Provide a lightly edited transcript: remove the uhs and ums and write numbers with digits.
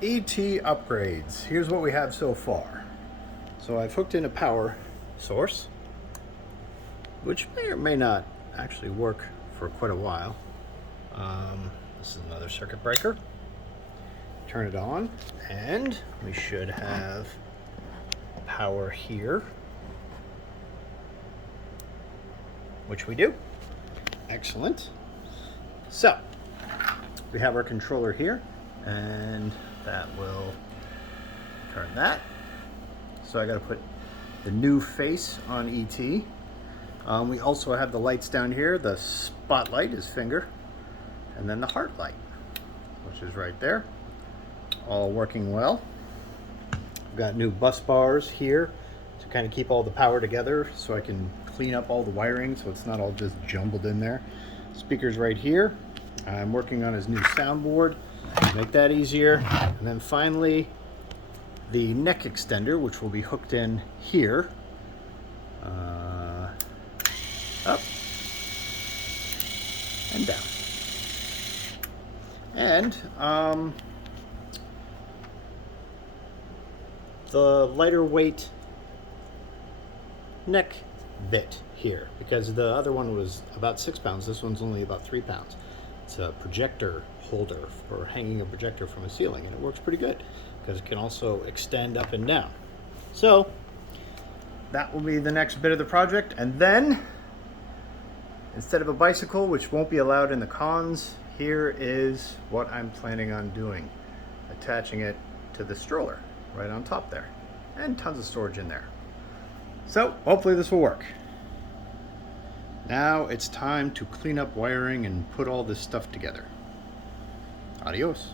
ET upgrades. Here's what we have so far. So I've hooked in a power source, which may or may not actually work for quite a while. This is another circuit breaker. Turn it on, and we should have power here, which we do. Excellent. So we have our controller here, and that will turn that. So I got to put the new face on ET. We also have the lights down here. The spotlight is finger, and then the heart light, which is right there. All working well. I've got new bus bars here to kind of keep all the power together, so I can clean up all the wiring so it's not all just jumbled in there. Speakers right here. I'm working on his new soundboard to make that easier. And then finally, the neck extender, which will be hooked in here. Up and down. And the lighter weight neck bit here, because the other one was about 6 pounds. This one's only about 3 pounds. It's a projector holder for hanging a projector from a ceiling, and it works pretty good because it can also extend up and down. So that will be the next bit of the project. And then, instead of a bicycle, which won't be allowed in the cons, here is what I'm planning on doing. Attaching it to the stroller right on top there. And tons of storage in there. So hopefully this will work. Now it's time to clean up wiring and put all this stuff together. Adios.